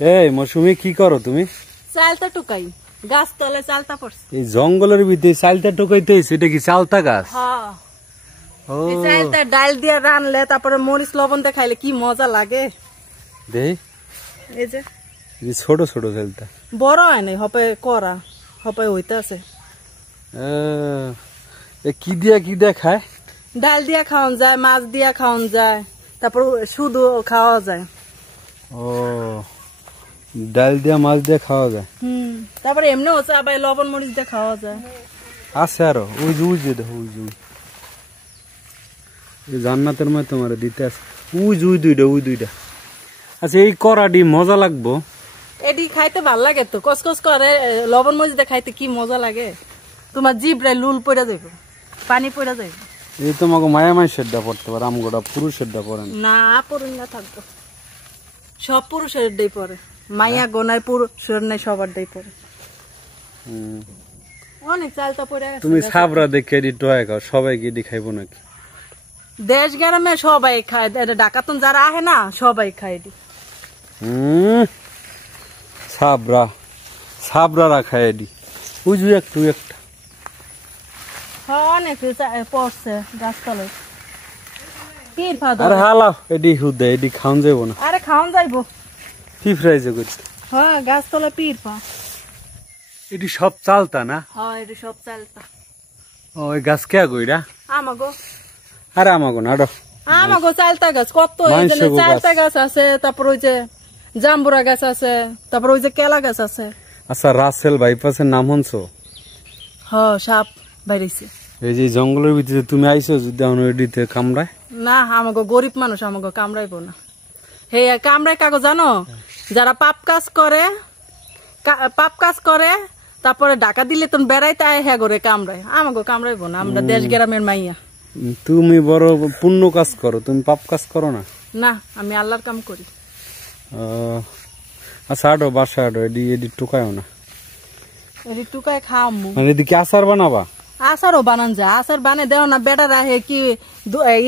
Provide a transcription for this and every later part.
এই মৌসুমী কি করো তুমি? চালটা টুকাই, গাছ তলে চালটা পড়ছে। এই জঙ্গলের ভিতরে চালটা টুকাইতে এটা কি চালতা গাছ? হ্যাঁ, এই চালটা ডাল দিয়ে রানলে তারপরে মরিচ লবণ দিয়ে খাইলে কি মজা লাগে। দেই এই যে ছোট ছোট চালতা বড় হয় নাই, হপে করা হপে হইতে আছে। কি দিয়া খায়? ডাল দিয়া খাওয়ান যায়, মাছ দিয়া খাওয়ান যায়, তারপর শুধু খাওয়া যায়। ও, ডাল দিয়া মাছ দিয়া খাওয়া যায়। তারপরে এমনি হচ্ছে আবার লবণ মরিচ দিয়ে খাওয়া যায়। আছে আরো ওই যে দেখো ওই যে জান্নাতের মধ্যে তোমার দিতে আছে ওই দুইটা। আচ্ছা এই করাডি মজা লাগবো? এডি খাইতে ভাল লাগে তো, কসকস করে লবণ মরিচ দিয়ে খাইতে কি মজা লাগে। তোমার জিভরে লুল পড়ে যাইব, পানি পড়ে যাইব। এই তোমাকে মায়া মাইশের ডা পড়তে পারে, আমগোটা পুরুষের ডা পড়ে না, পুরুষ না থাকবো, সব পুরুষের ডেই পড়ে। মাইয়া গোনার পুরুষের নেই, সবার ডেই পড়ে। অনেক চালটা পড়ে গেছে। তুমি সাবরা দেখে এডি টয় খাও, সবাই কি এডি খাইবো নাকি? দেশ গ্রামে সবাই খায়, ডাকাতন যারা আহে না সবাই খায় এডি। সাবরা খায় এডি বুঝু একটা। অনেক পড়ছে গাছতলায়। আরে হালাও এডি হুদে, এডি খাওন যাইবো না। আরে খাওন যাইবো, কি ফ্রাইজে করছে? হ্যাঁ, গাছতলা পীর পা। এডি সব চালতা না? হ্যাঁ, এডি সব চালতা। ওই গাছ কে গইরা? আমাগো। আরে আমাগো না আডো। আমাগো চালতা গাছ কত, এই যে চালতা গাছ আছে, তারপর ওই যে জাম্বুরা গাছ আছে, তারপর ওই যে কেলা গাছ আছে। আচ্ছা, রাসেল বাইপাসের নাম শুনছো? হ্যাঁ, সাপ বাইরেছে। এই যে জঙ্গলের ভিতরে তুমি আইছো, যদি এডিতে কামড়ায়? না, আমাগো গরিব মানুষ, আমাগো কামড়াইবো না। হে কামড়ায় কাগো জানো? যারা পাপ কাজ করে তারপরে ডাকা দিলে তুমি বেড়াইতে আয়, হ্যাঁ করে কামড়ায়। আমাগো কামড়াইবো না, আমরা দেশ গ্রামের মাইয়া। তুমি বড় পুণ্য কাজ করো, তুমি পাপ কাজ করো না? না, আমি আল্লাহর কাম করি। আচ্ছা আডো, বাসা আডো, এডি টুকায়ও না। এডি টুকায় খাওয়ামু। মানে এদিকে আচার বানাবা? আচারও বানান যায়, আচার বানে দেও না। বেটারা হে কি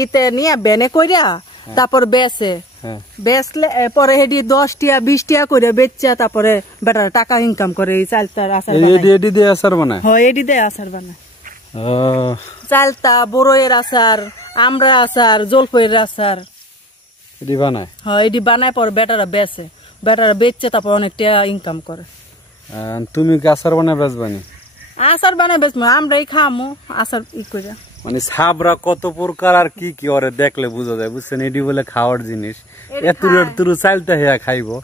ইতে নিয়ে বেনে কইরা তারপর বেচে, বেচলে পরে হেডি 10 টিয়া 20 টিয়া করে বেচছে, তারপরে বেটারা টাকা ইনকাম করে। এই চালতার আচার বানায়। এডি দিয়ে আচার বানায়? হ্যাঁ, এডি দিয়ে আচার বানায়। চালতা, বড়ইয়ের আচার, আমরা আচার, জলফইয়ের আচার এডি বানায়। হ্যাঁ, এডি বানায় পরে বেটারা বেচে, বেটারা বেচছে, তারপর অনেক টাকা ইনকাম করে। তুমি কি আচার বানায় বেচবানি? আচার বানায় বেচবো, আমরাই খামো আচার করে। মানে সাবরা কত প্রকার আর কি কি ওরে দেখলে বুঝা যায়, বুঝছেন? এডি বলে খাওয়ার জিনিস, এত চালতে হেয়া খাইবো।